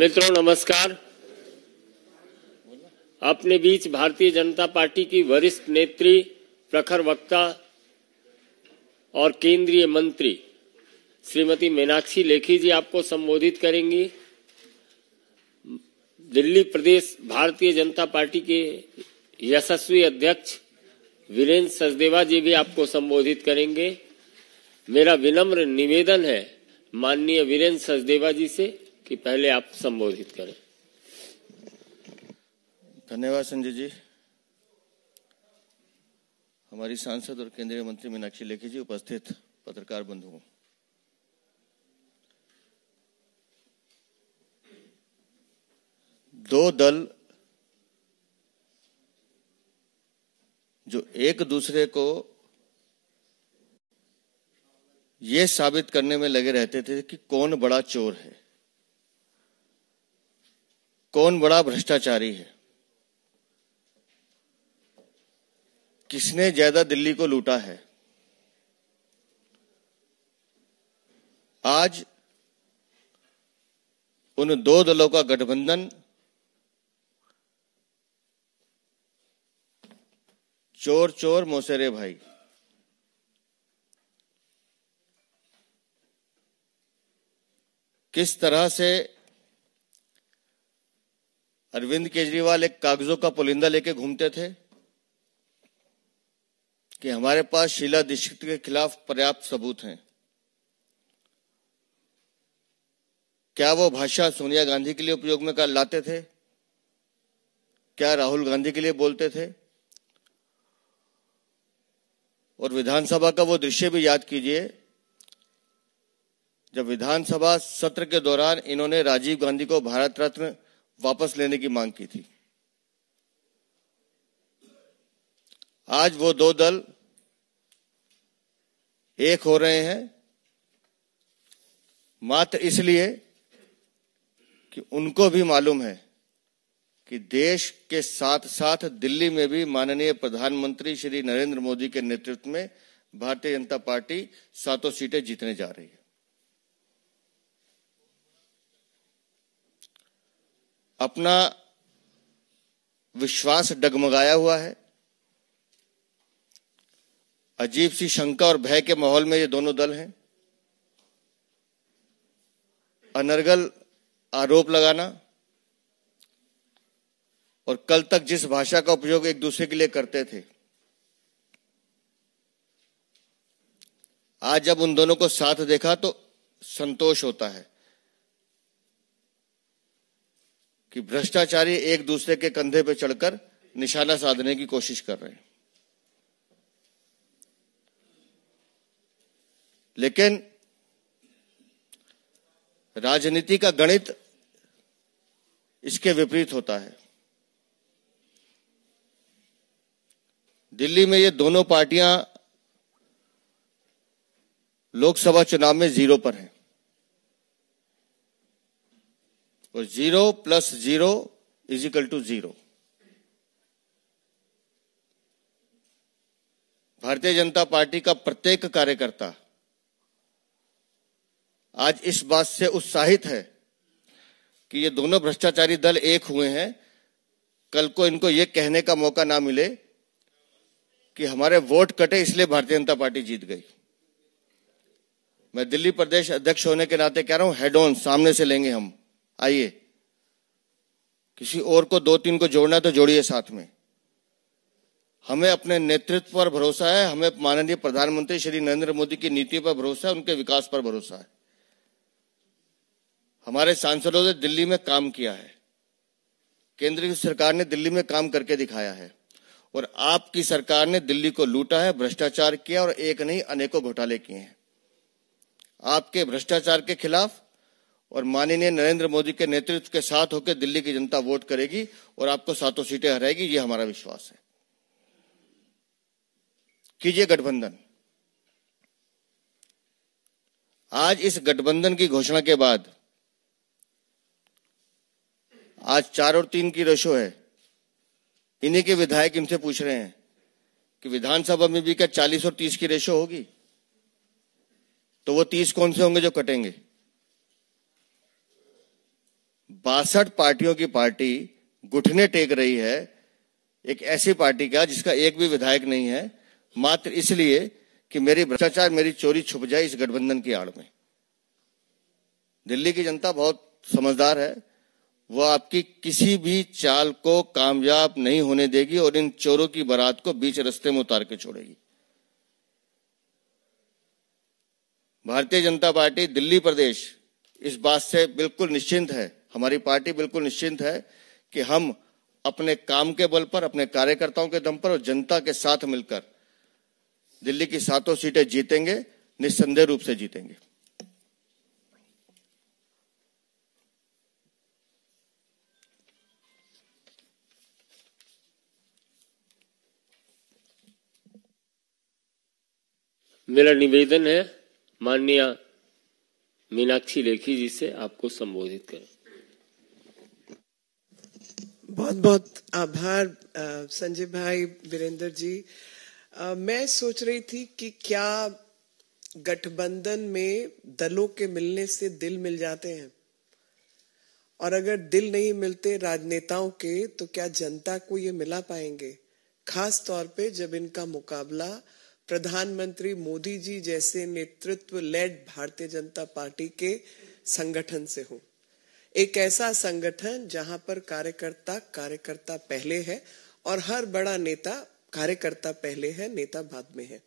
मित्रों नमस्कार। अपने बीच भारतीय जनता पार्टी की वरिष्ठ नेत्री, प्रखर वक्ता और केंद्रीय मंत्री श्रीमती मीनाक्षी लेखी जी आपको संबोधित करेंगी। दिल्ली प्रदेश भारतीय जनता पार्टी के यशस्वी अध्यक्ष वीरेंद्र सचदेवा जी भी आपको संबोधित करेंगे। मेरा विनम्र निवेदन है माननीय वीरेंद्र सचदेवा जी से कि पहले आप संबोधित करें। धन्यवाद संजय जी। हमारी सांसद और केंद्रीय मंत्री मीनाक्षी लेखी जी, उपस्थित पत्रकार बंधुओं, दो दल जो एक दूसरे को ये साबित करने में लगे रहते थे कि कौन बड़ा चोर है, कौन बड़ा भ्रष्टाचारी है, किसने ज्यादा दिल्ली को लूटा है। आज उन दो दलों का गठबंधन चोर चोर मौसेरे भाई। किस तरह से अरविंद केजरीवाल एक कागजों का पुलिंदा लेके घूमते थे कि हमारे पास शीला दीक्षित के खिलाफ पर्याप्त सबूत हैं। क्या वो भाषा सोनिया गांधी के लिए उपयोग में लाते थे? क्या राहुल गांधी के लिए बोलते थे? और विधानसभा का वो दृश्य भी याद कीजिए जब विधानसभा सत्र के दौरान इन्होंने राजीव गांधी को भारत रत्न वापस लेने की मांग की थी। आज वो दो दल एक हो रहे हैं मात्र इसलिए कि उनको भी मालूम है कि देश के साथ साथ दिल्ली में भी माननीय प्रधानमंत्री श्री नरेंद्र मोदी के नेतृत्व में भारतीय जनता पार्टी 7 सीटें जीतने जा रही है। अपना विश्वास डगमगाया हुआ है। अजीब सी शंका और भय के माहौल में ये दोनों दल हैं। अनर्गल आरोप लगाना और कल तक जिस भाषा का उपयोग एक दूसरे के लिए करते थे, आज जब उन दोनों को साथ देखा तो संतोष होता है कि भ्रष्टाचारी एक दूसरे के कंधे पर चढ़कर निशाना साधने की कोशिश कर रहे हैं। लेकिन राजनीति का गणित इसके विपरीत होता है। दिल्ली में ये दोनों पार्टियां लोकसभा चुनाव में 0 पर हैं और 0 + 0 = 0। भारतीय जनता पार्टी का प्रत्येक कार्यकर्ता आज इस बात से उत्साहित है कि ये दोनों भ्रष्टाचारी दल एक हुए हैं। कल को इनको ये कहने का मौका ना मिले कि हमारे वोट कटे इसलिए भारतीय जनता पार्टी जीत गई। मैं दिल्ली प्रदेश अध्यक्ष होने के नाते कह रहा हूं, हेड ऑन, सामने से लेंगे हम। आइए, किसी और को 2-3 को जोड़ना तो जोड़िए साथ में। हमें अपने नेतृत्व पर भरोसा है, हमें माननीय प्रधानमंत्री श्री नरेंद्र मोदी की नीतियों पर भरोसा है, उनके विकास पर भरोसा है। हमारे सांसदों ने दिल्ली में काम किया है, केंद्र की सरकार ने दिल्ली में काम करके दिखाया है और आपकी सरकार ने दिल्ली को लूटा है, भ्रष्टाचार किया और एक नहीं अनेकों घोटाले किए हैं। आपके भ्रष्टाचार के खिलाफ और माननीय नरेंद्र मोदी के नेतृत्व के साथ होकर दिल्ली की जनता वोट करेगी और आपको 7 सीटें हराएगी, ये हमारा विश्वास है। कीजिए गठबंधन। आज इस गठबंधन की घोषणा के बाद आज 4 और 3 की रेशो है। इन्हीं के विधायक इनसे पूछ रहे हैं कि विधानसभा में भी क्या 40 और 30 की रेशो होगी? तो वो 30 कौन से होंगे जो कटेंगे? 62 पार्टियों की पार्टी घुटने टेक रही है एक ऐसी पार्टी का जिसका एक भी विधायक नहीं है, मात्र इसलिए कि मेरी भ्रष्टाचार, मेरी चोरी छुप जाए इस गठबंधन की आड़ में। दिल्ली की जनता बहुत समझदार है, वो आपकी किसी भी चाल को कामयाब नहीं होने देगी और इन चोरों की बारात को बीच रास्ते में उतार के छोड़ेगी। भारतीय जनता पार्टी दिल्ली प्रदेश इस बात से बिल्कुल निश्चिंत है, हमारी पार्टी बिल्कुल निश्चिंत है कि हम अपने काम के बल पर, अपने कार्यकर्ताओं के दम पर और जनता के साथ मिलकर दिल्ली की 7 सीटें जीतेंगे, निस्संदेह रूप से जीतेंगे। मेरा निवेदन है माननीय मीनाक्षी लेखी जी से आपको संबोधित करें। बहुत बहुत आभार संजय भाई, वीरेंद्र जी। मैं सोच रही थी कि क्या गठबंधन में दलों के मिलने से दिल मिल जाते हैं, और अगर दिल नहीं मिलते राजनेताओं के तो क्या जनता को ये मिला पाएंगे, खास तौर पे जब इनका मुकाबला प्रधानमंत्री मोदी जी जैसे नेतृत्व लेड भारतीय जनता पार्टी के संगठन से हो। एक ऐसा संगठन जहां पर कार्यकर्ता पहले है और हर बड़ा नेता कार्यकर्ता पहले है, नेता बाद में है।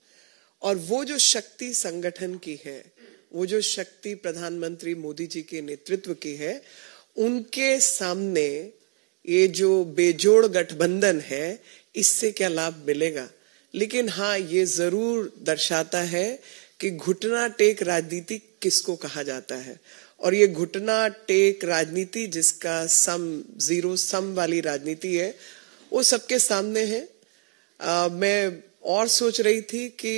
और वो जो शक्ति संगठन की है, वो जो शक्ति प्रधानमंत्री मोदी जी के नेतृत्व की है, उनके सामने ये जो बेजोड़ गठबंधन है, इससे क्या लाभ मिलेगा। लेकिन हाँ, ये जरूर दर्शाता है कि घुटना टेक राजनीति किसको कहा जाता है। और ये घुटना टेक राजनीति जिसका जीरो सम वाली राजनीति है, वो सबके सामने है। मैं और सोच रही थी कि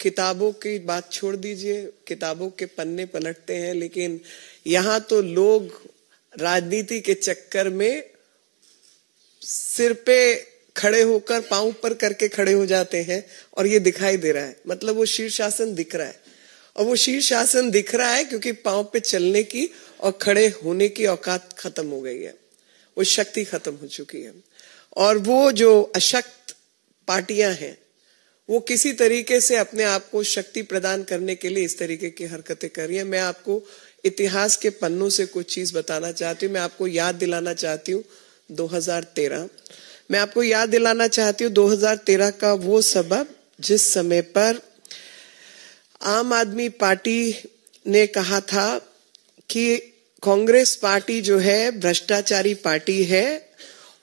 किताबों की बात छोड़ दीजिए, किताबों के पन्ने पलटते हैं, लेकिन यहाँ तो लोग राजनीति के चक्कर में सिर पे खड़े होकर पांव ऊपर करके खड़े हो जाते हैं, और ये दिखाई दे रहा है। मतलब वो शीर्षासन दिख रहा है, और वो शीर्षासन दिख रहा है क्योंकि पांव पे चलने की और खड़े होने की औकात खत्म हो गई है, वो शक्ति खत्म हो चुकी है। और वो जो अशक्त पार्टियां हैं, वो किसी तरीके से अपने आप को शक्ति प्रदान करने के लिए इस तरीके की हरकतें कर रही है। मैं आपको इतिहास के पन्नों से कुछ चीज बताना चाहती हूँ। मैं आपको याद दिलाना चाहती हूँ 2013। मैं आपको याद दिलाना चाहती हूँ 2013 का वो सबब जिस समय पर आम आदमी पार्टी ने कहा था कि कांग्रेस पार्टी जो है भ्रष्टाचारी पार्टी है,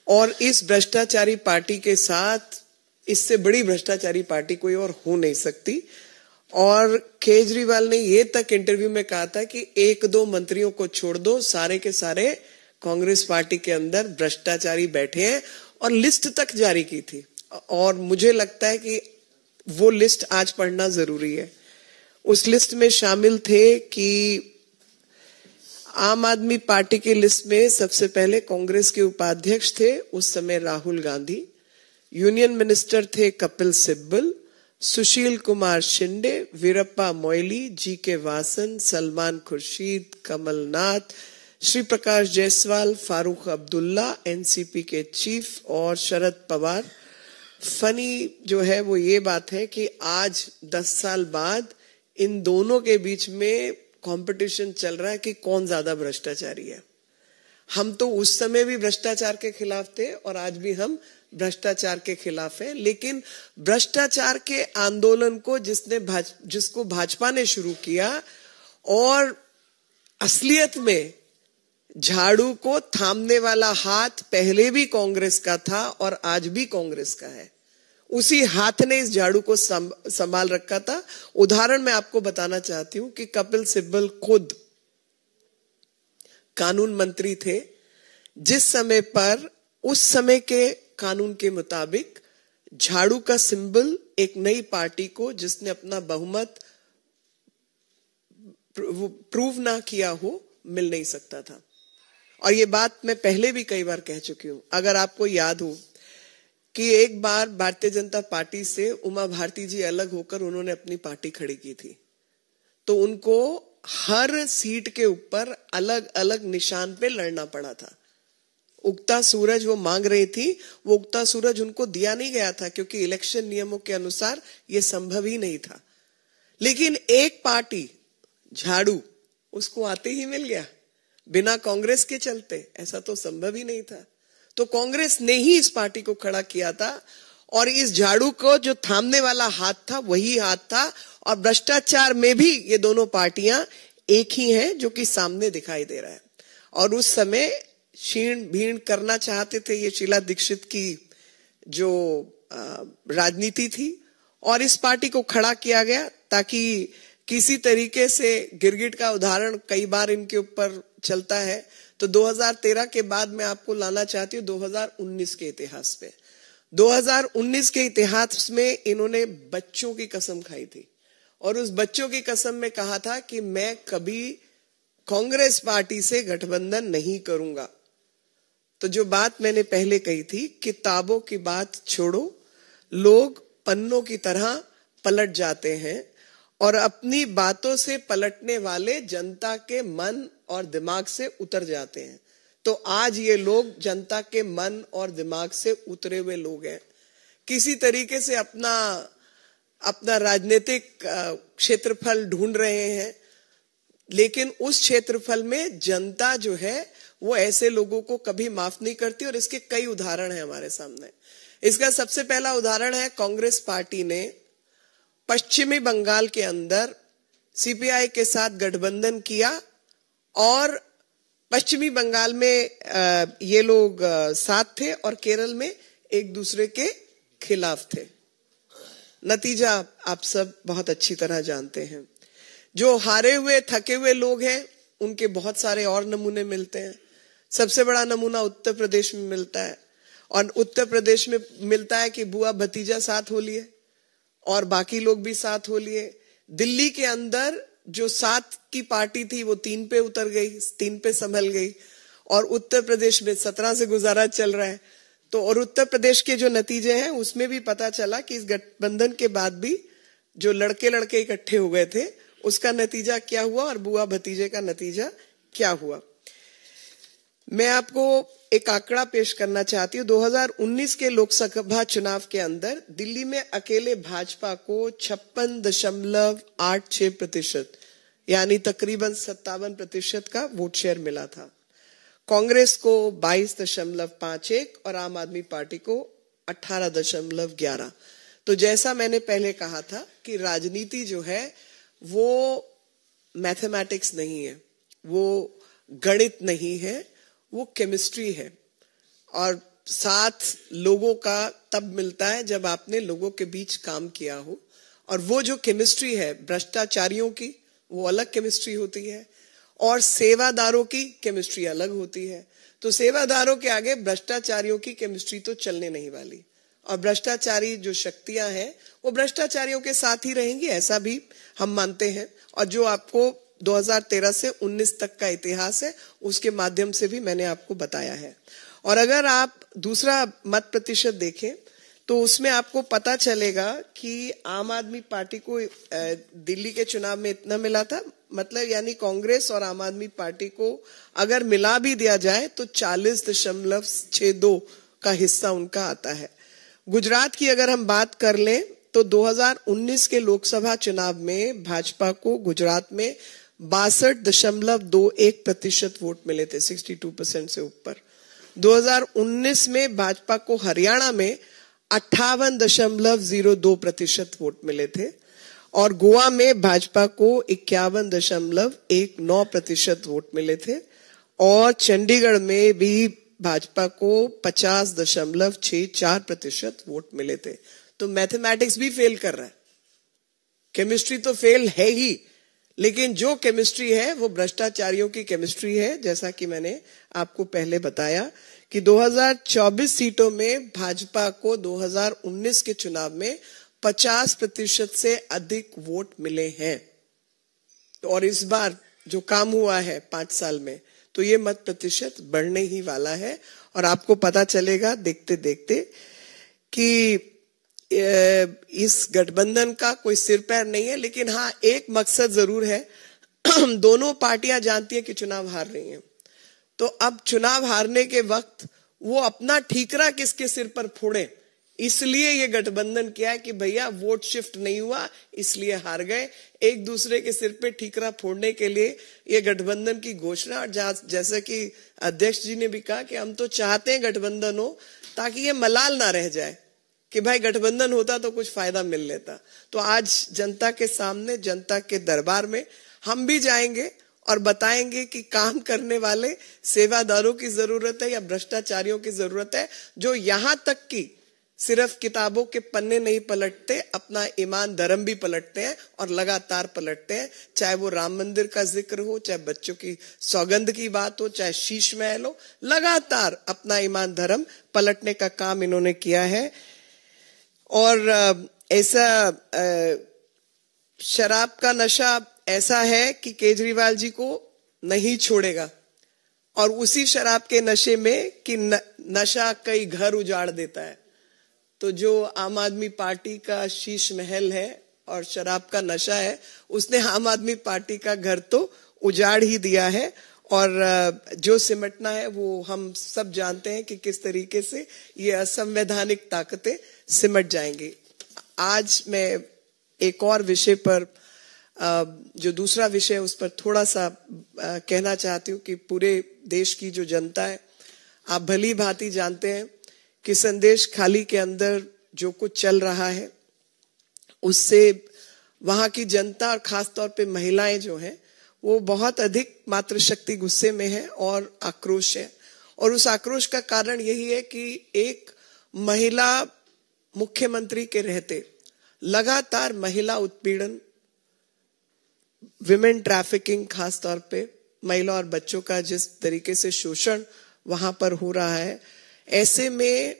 और इस भ्रष्टाचारी पार्टी के साथ इससे बड़ी भ्रष्टाचारी पार्टी कोई और हो नहीं सकती। और केजरीवाल ने ये तक इंटरव्यू में कहा था कि 1-2 मंत्रियों को छोड़ दो, सारे के सारे कांग्रेस पार्टी के अंदर भ्रष्टाचारी बैठे हैं, और लिस्ट तक जारी की थी। और मुझे लगता है कि वो लिस्ट आज पढ़ना जरूरी है। उस लिस्ट में शामिल थे कि आम आदमी पार्टी की लिस्ट में सबसे पहले कांग्रेस के उपाध्यक्ष थे उस समय राहुल गांधी, यूनियन मिनिस्टर थे कपिल सिब्बल, सुशील कुमार शिंदे, वीरप्पा मोइली, जी.के. वासन, सलमान खुर्शीद, कमलनाथ, श्री प्रकाश जायसवाल, फारूक अब्दुल्ला, एनसीपी के चीफ, और शरद पवार। फनी जो है वो ये बात है कि आज 10 साल बाद इन दोनों के बीच में कंपटीशन चल रहा है कि कौन ज्यादा भ्रष्टाचारी है। हम तो उस समय भी भ्रष्टाचार के खिलाफ थे और आज भी हम भ्रष्टाचार के खिलाफ है। लेकिन भ्रष्टाचार के आंदोलन को जिसको भाजपा ने शुरू किया, और असलियत में झाड़ू को थामने वाला हाथ पहले भी कांग्रेस का था और आज भी कांग्रेस का है। उसी हाथ ने इस झाड़ू को संभाल रखा था। उदाहरण मैं आपको बताना चाहती हूं कि कपिल सिब्बल खुद कानून मंत्री थे, जिस समय पर उस समय के कानून के मुताबिक झाड़ू का सिंबल एक नई पार्टी को जिसने अपना बहुमत प्रूव ना किया हो मिल नहीं सकता था। और ये बात मैं पहले भी कई बार कह चुकी हूं। अगर आपको याद हो कि एक बार भारतीय जनता पार्टी से उमा भारती जी अलग होकर उन्होंने अपनी पार्टी खड़ी की थी, तो उनको हर सीट के ऊपर अलग अलग निशान पे लड़ना पड़ा था। उगता सूरज वो मांग रही थी, वो उगता सूरज उनको दिया नहीं गया था क्योंकि इलेक्शन नियमों के अनुसार ये संभव ही नहीं था। लेकिन एक पार्टी झाड़ू उसको आते ही मिल गया, बिना कांग्रेस के चलते ऐसा तो संभव ही नहीं था। तो कांग्रेस ने ही इस पार्टी को खड़ा किया था और इस झाड़ू को जो थामने वाला हाथ था वही हाथ था। और भ्रष्टाचार में भी ये दोनों पार्टियां एक ही हैं जो कि सामने दिखाई दे रहा है। और उस समय छीण भीण करना चाहते थे, ये शीला दीक्षित की जो राजनीति थी, और इस पार्टी को खड़ा किया गया ताकि किसी तरीके से गिरगिट का उदाहरण कई बार इनके ऊपर चलता है। तो 2013 के बाद मैं आपको लाना चाहती हूँ 2019 के इतिहास पे। 2019 के इतिहास में इन्होंने बच्चों की कसम खाई थी और उस बच्चों की कसम में कहा था कि मैं कभी कांग्रेस पार्टी से गठबंधन नहीं करूंगा। तो जो बात मैंने पहले कही थी, किताबों की बात छोड़ो, लोग पन्नों की तरह पलट जाते हैं और अपनी बातों से पलटने वाले जनता के मन और दिमाग से उतर जाते हैं। तो आज ये लोग जनता के मन और दिमाग से उतरे हुए लोग हैं, किसी तरीके से अपना राजनीतिक क्षेत्रफल ढूंढ रहे हैं, लेकिन उस क्षेत्रफल में जनता जो है वो ऐसे लोगों को कभी माफ नहीं करती। और इसके कई उदाहरण हैं हमारे सामने। इसका सबसे पहला उदाहरण है, कांग्रेस पार्टी ने पश्चिमी बंगाल के अंदर सीपीआई के साथ गठबंधन किया और पश्चिमी बंगाल में ये लोग साथ थे और केरल में एक दूसरे के खिलाफ थे। नतीजा आप सब बहुत अच्छी तरह जानते हैं। जो हारे हुए थके हुए लोग हैं उनके बहुत सारे और नमूने मिलते हैं। सबसे बड़ा नमूना उत्तर प्रदेश में मिलता है और उत्तर प्रदेश में मिलता है कि बुआ भतीजा साथ हो लिए और बाकी लोग भी साथ हो लिए। दिल्ली के अंदर जो 7 की पार्टी थी वो 3 पे उतर गई, 3 पे संभल गई और उत्तर प्रदेश में 17 से गुजारा चल रहा है। तो और उत्तर प्रदेश के जो नतीजे हैं उसमें भी पता चला कि इस गठबंधन के बाद भी जो लड़के इकट्ठे हो गए थे उसका नतीजा क्या हुआ और बुआ भतीजे का नतीजा क्या हुआ। मैं आपको एक आंकड़ा पेश करना चाहती हूँ। 2019 के लोकसभा चुनाव के अंदर दिल्ली में अकेले भाजपा को 56.86% यानी तकरीबन 57% का वोट शेयर मिला था। कांग्रेस को 22.51 और आम आदमी पार्टी को 18.11। तो जैसा मैंने पहले कहा था कि राजनीति जो है वो मैथमेटिक्स नहीं है, वो गणित नहीं है, वो केमिस्ट्री है। और साथ लोगों का तब मिलता है जब आपने लोगों के बीच काम किया हो। और वो जो केमिस्ट्री है भ्रष्टाचारियों की वो अलग केमिस्ट्री होती है और सेवादारों की केमिस्ट्री अलग होती है। तो सेवादारों के आगे भ्रष्टाचारियों की केमिस्ट्री तो चलने नहीं वाली और भ्रष्टाचारी जो शक्तियां हैं वो भ्रष्टाचारियों के साथ ही रहेंगी, ऐसा भी हम मानते हैं। और जो आपको 2013 से 19 तक का इतिहास है उसके माध्यम से भी मैंने आपको बताया है। और अगर आप दूसरा मत प्रतिशत देखें तो उसमें आपको पता चलेगा कि आम आदमी पार्टी को दिल्ली के चुनाव में इतना मिला था, मतलब यानी कांग्रेस और आम आदमी पार्टी को अगर मिला भी दिया जाए तो 40.62 का हिस्सा उनका आता है। गुजरात की अगर हम बात कर लें तो 2019 के लोकसभा चुनाव में भाजपा को गुजरात में 62.21% वोट मिले थे, 62% से ऊपर। 2019 में भाजपा को हरियाणा में 58.02% वोट मिले थे और गोवा में भाजपा को 51.19% वोट मिले थे और चंडीगढ़ में भी भाजपा को 50.64% वोट मिले थे। तो मैथमेटिक्स भी फेल कर रहा है, केमिस्ट्री तो फेल है ही, लेकिन जो केमिस्ट्री है वो भ्रष्टाचारियों की केमिस्ट्री है। जैसा कि मैंने आपको पहले बताया कि 2024 सीटों में भाजपा को 2019 के चुनाव में 50% से अधिक वोट मिले हैं। और इस बार जो काम हुआ है 5 साल में तो ये मत प्रतिशत बढ़ने ही वाला है। और आपको पता चलेगा देखते देखते कि इस गठबंधन का कोई सिर पैर नहीं है, लेकिन हाँ एक मकसद जरूर है दोनों पार्टियां जानती है कि चुनाव हार रही हैं, तो अब चुनाव हारने के वक्त वो अपना ठीकरा किसके सिर पर फोड़े, इसलिए ये गठबंधन किया है कि भैया वोट शिफ्ट नहीं हुआ इसलिए हार गए। एक दूसरे के सिर पे ठीकरा फोड़ने के लिए ये गठबंधन की घोषणा। और जैसा कि अध्यक्ष जी ने भी कहा कि हम तो चाहते हैं गठबंधन हो ताकि ये मलाल ना रह जाए कि भाई गठबंधन होता तो कुछ फायदा मिल लेता। तो आज जनता के सामने, जनता के दरबार में हम भी जाएंगे और बताएंगे कि काम करने वाले सेवादारों की जरूरत है या भ्रष्टाचारियों की जरूरत है, जो यहां तक कि सिर्फ किताबों के पन्ने नहीं पलटते, अपना ईमान धर्म भी पलटते हैं और लगातार पलटते हैं। चाहे वो राम मंदिर का जिक्र हो, चाहे बच्चों की सौगंध की बात हो, चाहे शीश महल हो, लगातार अपना ईमान धर्म पलटने का काम इन्होंने किया है। और ऐसा शराब का नशा ऐसा है कि केजरीवाल जी को नहीं छोड़ेगा, और उसी शराब के नशे में कि नशा कई घर उजाड़ देता है। तो जो आम आदमी पार्टी का शीश महल है और शराब का नशा है, उसने आम आदमी पार्टी का घर तो उजाड़ ही दिया है। और जो सिमटना है वो हम सब जानते हैं कि किस तरीके से ये असंवैधानिक ताकतें सिमट जाएंगी। आज मैं एक और विषय पर, जो दूसरा विषय, उस पर थोड़ा सा कहना चाहती हूँ कि पूरे देश की जो जनता है, आप भली भांति जानते हैं कि संदेश खाली के अंदर जो कुछ चल रहा है उससे वहां की जनता और खास तौर पे महिलाएं जो हैं वो बहुत अधिक मातृशक्ति गुस्से में है और आक्रोश है। और उस आक्रोश का कारण यही है कि एक महिला मुख्यमंत्री के रहते लगातार महिला उत्पीड़न, विमेन ट्रैफिकिंग, खास तौर पे महिला और बच्चों का जिस तरीके से शोषण वहां पर हो रहा है, ऐसे में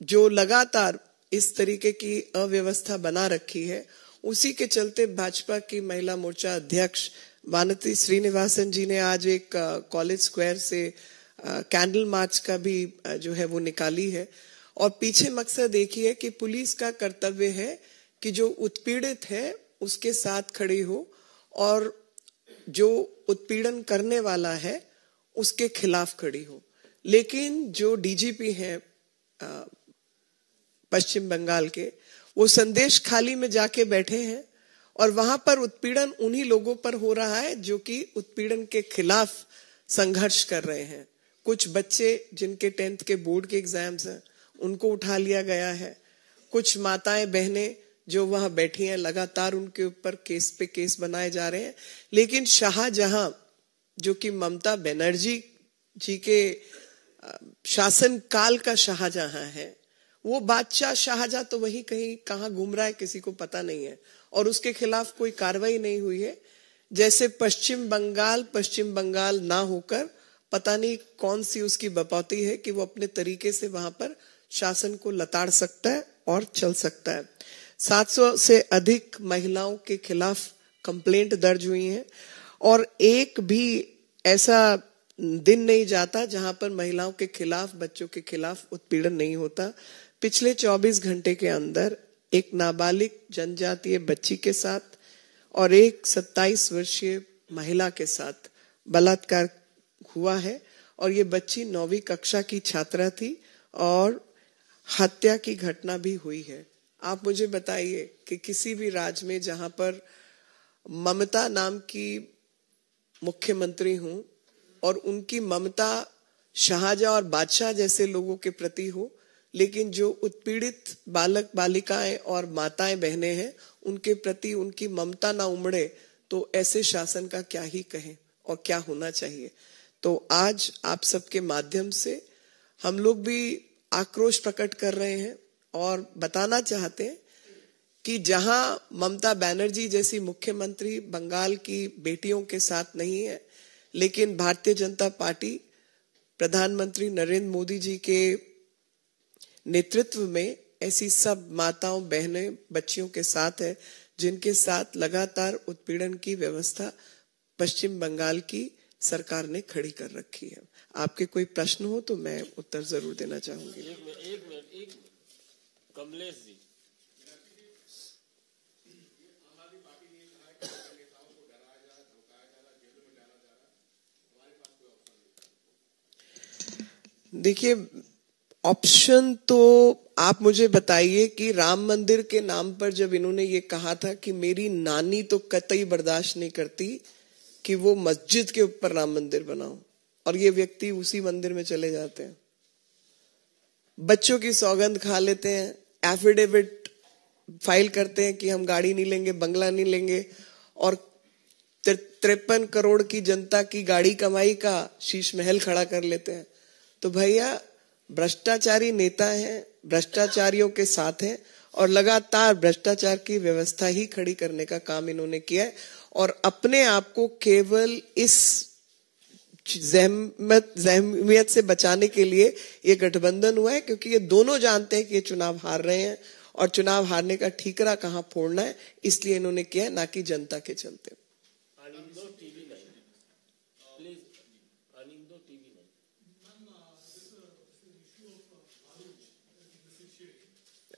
जो लगातार इस तरीके की अव्यवस्था बना रखी है, उसी के चलते भाजपा की महिला मोर्चा अध्यक्ष वानती श्रीनिवासन जी ने आज एक कॉलेज स्क्वायर से कैंडल मार्च का भी जो है वो निकाली है। और पीछे मकसद एक ही है कि पुलिस का कर्तव्य है कि जो उत्पीड़ित है उसके साथ खड़ी हो और जो उत्पीड़न करने वाला है उसके खिलाफ खड़ी हो। लेकिन जो डीजीपी हैं पश्चिम बंगाल के, वो संदेश खाली में जाके बैठे हैं और वहां पर उत्पीड़न उन्हीं लोगों पर हो रहा है जो कि उत्पीड़न के खिलाफ संघर्ष कर रहे हैं। कुछ बच्चे जिनके 10th के बोर्ड के एग्जाम्स हैं उनको उठा लिया गया है। कुछ माताएं बहनें जो वहां बैठी हैं, लगातार उनके ऊपर केस पे केस बनाए जा रहे हैं। लेकिन शाहजहां, जो कि ममता बनर्जी जी के शासन काल का शाहजहां है, वो बादशाह शाहजहां तो वही कहीं कहाँ घूम रहा है किसी को पता नहीं है और उसके खिलाफ कोई कार्रवाई नहीं हुई है। जैसे पश्चिम बंगाल ना होकर पता नहीं कौन सी उसकी बपौती है कि वो अपने तरीके से वहां पर शासन को लताड़ सकता है और चल सकता है। 700 से अधिक महिलाओं के खिलाफ कंप्लेंट दर्ज हुई है और एक भी ऐसा दिन नहीं जाता जहां पर महिलाओं के खिलाफ, बच्चों के खिलाफ उत्पीड़न नहीं होता। पिछले 24 घंटे के अंदर एक नाबालिग जनजातीय बच्ची के साथ और एक 27 वर्षीय महिला के साथ बलात्कार हुआ है और ये बच्ची 9वीं कक्षा की छात्रा थी और हत्या की घटना भी हुई है। आप मुझे बताइए कि किसी भी राज्य में जहां पर ममता नाम की मुख्यमंत्री हूं और उनकी ममता शाहजहां और बादशाह जैसे लोगों के प्रति हो, लेकिन जो उत्पीड़ित बालक बालिकाएं और माताएं बहनें हैं उनके प्रति उनकी ममता ना उमड़े, तो ऐसे शासन का क्या ही कहें और क्या होना चाहिए। तो आज आप सबके माध्यम से हम लोग भी आक्रोश प्रकट कर रहे हैं और बताना चाहते हैं कि जहां ममता बनर्जी जैसी मुख्यमंत्री बंगाल की बेटियों के साथ नहीं है, लेकिन भारतीय जनता पार्टी प्रधानमंत्री नरेंद्र मोदी जी के नेतृत्व में ऐसी सब माताओं, बहनें, बच्चियों के साथ है जिनके साथ लगातार उत्पीड़न की व्यवस्था पश्चिम बंगाल की सरकार ने खड़ी कर रखी है। आपके कोई प्रश्न हो तो मैं उत्तर जरूर देना चाहूंगी। एक मिनट कमलेश जी। देखिए, ऑप्शन तो आप मुझे बताइए कि राम मंदिर के नाम पर जब इन्होंने ये कहा था कि मेरी नानी तो कतई बर्दाश्त नहीं करती कि वो मस्जिद के ऊपर राम मंदिर बनाओ, और ये व्यक्ति उसी मंदिर में चले जाते हैं, बच्चों की सौगंध खा लेते हैं, एफिडेविट फाइल करते हैं कि हम गाड़ी नहीं लेंगे, बंगला नहीं लेंगे, और 53 करोड़ की जनता की गाड़ी कमाई का शीश महल खड़ा कर लेते हैं। तो भैया, भ्रष्टाचारी नेता हैं, भ्रष्टाचारियों के साथ हैं, और लगातार भ्रष्टाचार की व्यवस्था ही खड़ी करने का काम इन्होंने किया है, और अपने आप को केवल इस जहमियत से बचाने के लिए ये गठबंधन हुआ है, क्योंकि ये दोनों जानते हैं कि ये चुनाव हार रहे हैं और चुनाव हारने का ठीकरा कहां फोड़ना है, इसलिए इन्होंने किया है, ना कि जनता के चलते।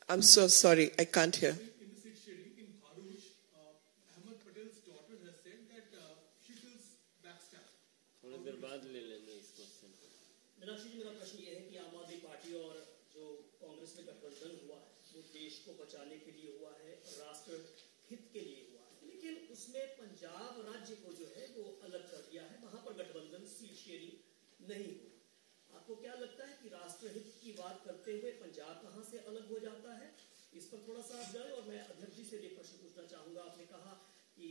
I'm so sorry, I can't hear. Meenakshi जी, मेरा प्रश्न ये है कि आम आदमी पार्टी और जो कांग्रेस में गठबंधन हुआ है वो देश को बचाने के लिए हुआ है, राष्ट्र हित के लिए हुआ है, लेकिन उसमें पंजाब राज्य को जो है वो अलग कर दिया है, वहां पर गठबंधन सीट शेयरिंग नहीं हुई। आपको क्या लगता है कि राष्ट्र हित की बात करते हुए पंजाब कहां से अलग हो जाता है? इस पर थोड़ा सा आप जाए। और मैं अध्यक्ष जी से भी प्रश्न पूछना चाहूंगा। आपने कहा कि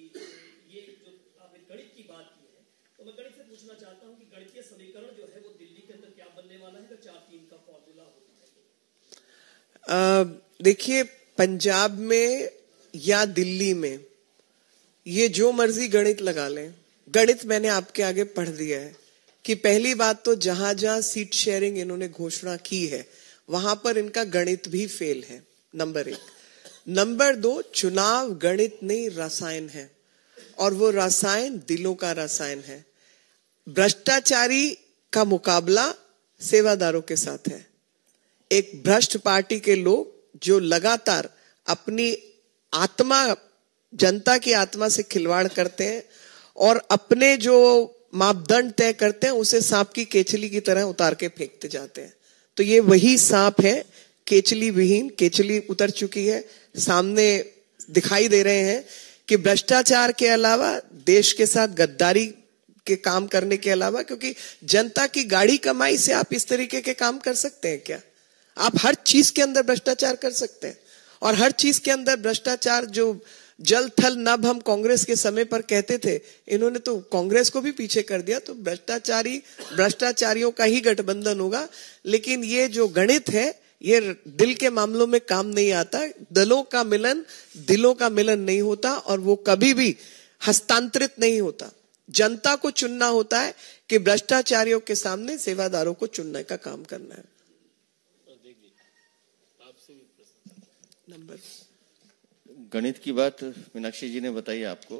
ये जो आपने गणित की बात की है, तो मैं गणित से पूछना चाहता हूं कि गणितीय समीकरण जो है वो दिल्ली के अंदर क्या बनने वाला है? 4-3 का फॉर्मूला होता है। देखिए, पंजाब में या दिल्ली में ये जो मर्जी गणित लगा लें, गणित मैंने आपके आगे पढ़ दिया है कि पहली बात तो जहां जहां सीट शेयरिंग इन्होंने घोषणा की है वहां पर इनका गणित भी फेल है, नंबर 1। नंबर 2, चुनाव गणित नहीं रसायन है, और वो रसायन दिलों का रसायन है। भ्रष्टाचारी का मुकाबला सेवादारों के साथ है। एक भ्रष्ट पार्टी के लोग जो लगातार अपनी आत्मा, जनता की आत्मा से खिलवाड़ करते हैं और अपने जो मापदंड तय करते हैं उसे सांप की केचली की तरह उतार के फेंकते जाते हैं। तो ये वही सांप है, केचली विहीन। केचली उतर चुकी है, सामने दिखाई दे रहे हैं कि भ्रष्टाचार के अलावा, देश के साथ गद्दारी के काम करने के अलावा, क्योंकि जनता की गाड़ी कमाई से आप इस तरीके के काम कर सकते हैं क्या? आप हर चीज के अंदर भ्रष्टाचार कर सकते हैं, और हर चीज के अंदर भ्रष्टाचार, जो जल थल नभ हम कांग्रेस के समय पर कहते थे, इन्होंने तो कांग्रेस को भी पीछे कर दिया। तो भ्रष्टाचारियों का ही गठबंधन होगा। लेकिन ये जो गणित है ये दिल के मामलों में काम नहीं आता। दलों का मिलन दिलों का मिलन नहीं होता, और वो कभी भी हस्तांतरित नहीं होता। जनता को चुनना होता है कि भ्रष्टाचारियों के सामने सेवादारों को चुनने का काम करना है। नंबर गणित की बात मीनाक्षी जी ने बताई आपको।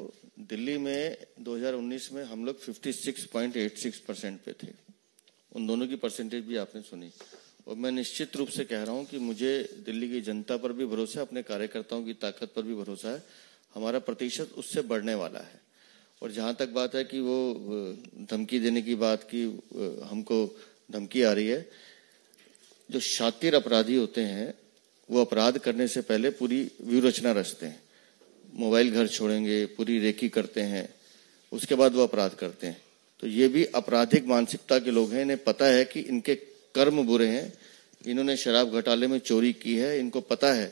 दिल्ली में 2019 में हम लोग 56.86% पे थे। उन दोनों की परसेंटेज भी आपने सुनी, और मैं निश्चित रूप से कह रहा हूं कि मुझे दिल्ली की जनता पर भी भरोसा है, अपने कार्यकर्ताओं की ताकत पर भी भरोसा है। हमारा प्रतिशत उससे बढ़ने वाला है। और जहां तक बात है कि वो धमकी देने की बात की, हमको धमकी आ रही है, जो शातिर अपराधी होते हैं वो अपराध करने से पहले पूरी व्यूह रचना रचते हैं। मोबाइल घर छोड़ेंगे, पूरी रेकी करते हैं, उसके बाद वो अपराध करते हैं। तो ये भी आपराधिक मानसिकता के लोग हैं। इन्हें पता है कि इनके कर्म बुरे हैं। इन्होंने शराब घोटाले में चोरी की है, इनको पता है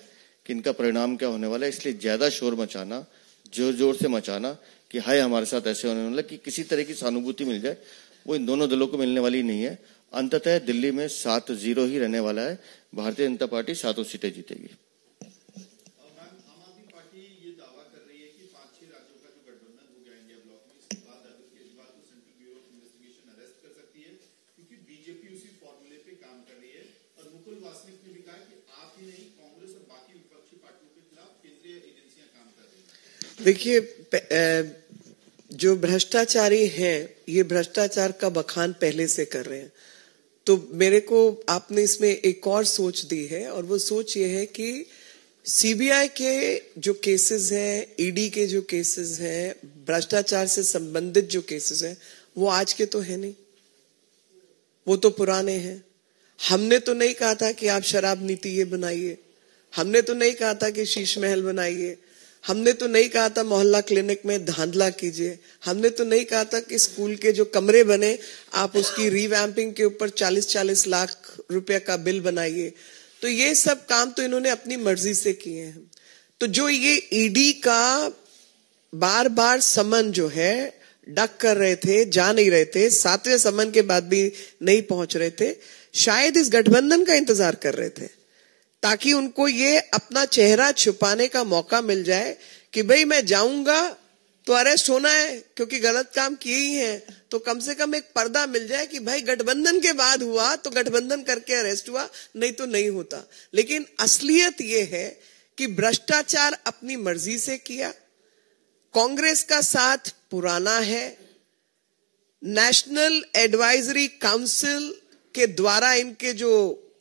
कि इनका परिणाम क्या होने वाला है। इसलिए ज्यादा शोर मचाना, जोर जोर से मचाना कि हाय हमारे साथ ऐसे होने वाला, कि किसी तरह की सहानुभूति मिल जाए, वो इन दोनों दलों को मिलने वाली नहीं है। अंततः दिल्ली में 7-0 ही रहने वाला है। भारतीय जनता पार्टी 7 सीटें जीतेगी। देखिए, जो भ्रष्टाचारी हैं ये भ्रष्टाचार का बखान पहले से कर रहे हैं। तो मेरे को आपने इसमें एक और सोच दी है, और वो सोच ये है कि सीबीआई के जो केसेस हैं, ईडी के जो केसेस हैं, भ्रष्टाचार से संबंधित जो केसेस हैं, वो आज के तो है नहीं, वो तो पुराने हैं। हमने तो नहीं कहा था कि आप शराब नीति ये बनाइए, हमने तो नहीं कहा था कि शीश महल बनाइए, हमने तो नहीं कहा था मोहल्ला क्लिनिक में धांधला कीजिए, हमने तो नहीं कहा था कि स्कूल के जो कमरे बने आप उसकी रीवैम्पिंग के ऊपर 40-40 लाख रुपए का बिल बनाइए। तो ये सब काम तो इन्होंने अपनी मर्जी से किए हैं। तो जो ये ईडी का बार बार समन जो है डक कर रहे थे, जा नहीं रहे थे, 7वें समन के बाद भी नहीं पहुंच रहे थे, शायद इस गठबंधन का इंतजार कर रहे थे ताकि उनको ये अपना चेहरा छुपाने का मौका मिल जाए कि भाई मैं जाऊंगा तो अरेस्ट होना है क्योंकि गलत काम किए ही हैं, तो कम से कम एक पर्दा मिल जाए कि भाई गठबंधन के बाद हुआ तो गठबंधन करके अरेस्ट हुआ, नहीं तो नहीं होता। लेकिन असलियत ये है कि भ्रष्टाचार अपनी मर्जी से किया, कांग्रेस का साथ पुराना है, नेशनल एडवाइजरी काउंसिल के द्वारा इनके जो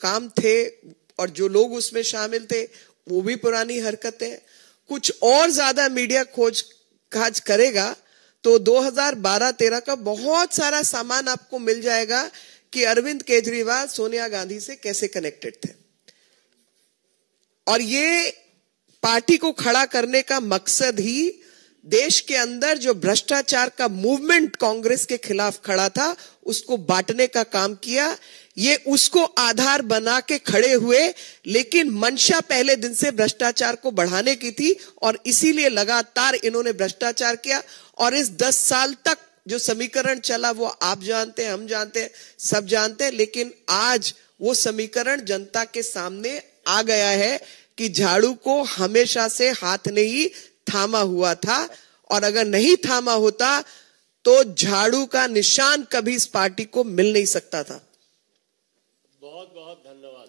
काम थे और जो लोग उसमें शामिल थे वो भी पुरानी हरकतें। कुछ और ज्यादा मीडिया खोज खाज करेगा तो 2012-13 का बहुत सारा सामान आपको मिल जाएगा कि अरविंद केजरीवाल सोनिया गांधी से कैसे कनेक्टेड थे। और ये पार्टी को खड़ा करने का मकसद ही देश के अंदर जो भ्रष्टाचार का मूवमेंट कांग्रेस के खिलाफ खड़ा था उसको बांटने का काम किया। ये उसको आधार बना के खड़े हुए, लेकिन मंशा पहले दिन से भ्रष्टाचार को बढ़ाने की थी और इसीलिए लगातार इन्होंने भ्रष्टाचार किया। और इस 10 साल तक जो समीकरण चला वो आप जानते हैं, हम जानते हैं, सब जानते हैं, लेकिन आज वो समीकरण जनता के सामने आ गया है कि झाड़ू को हमेशा से हाथ ने ही थामा हुआ था और अगर नहीं थामा होता तो झाड़ू का निशान कभी इस पार्टी को मिल नहीं सकता था। बहुत बहुत धन्यवाद।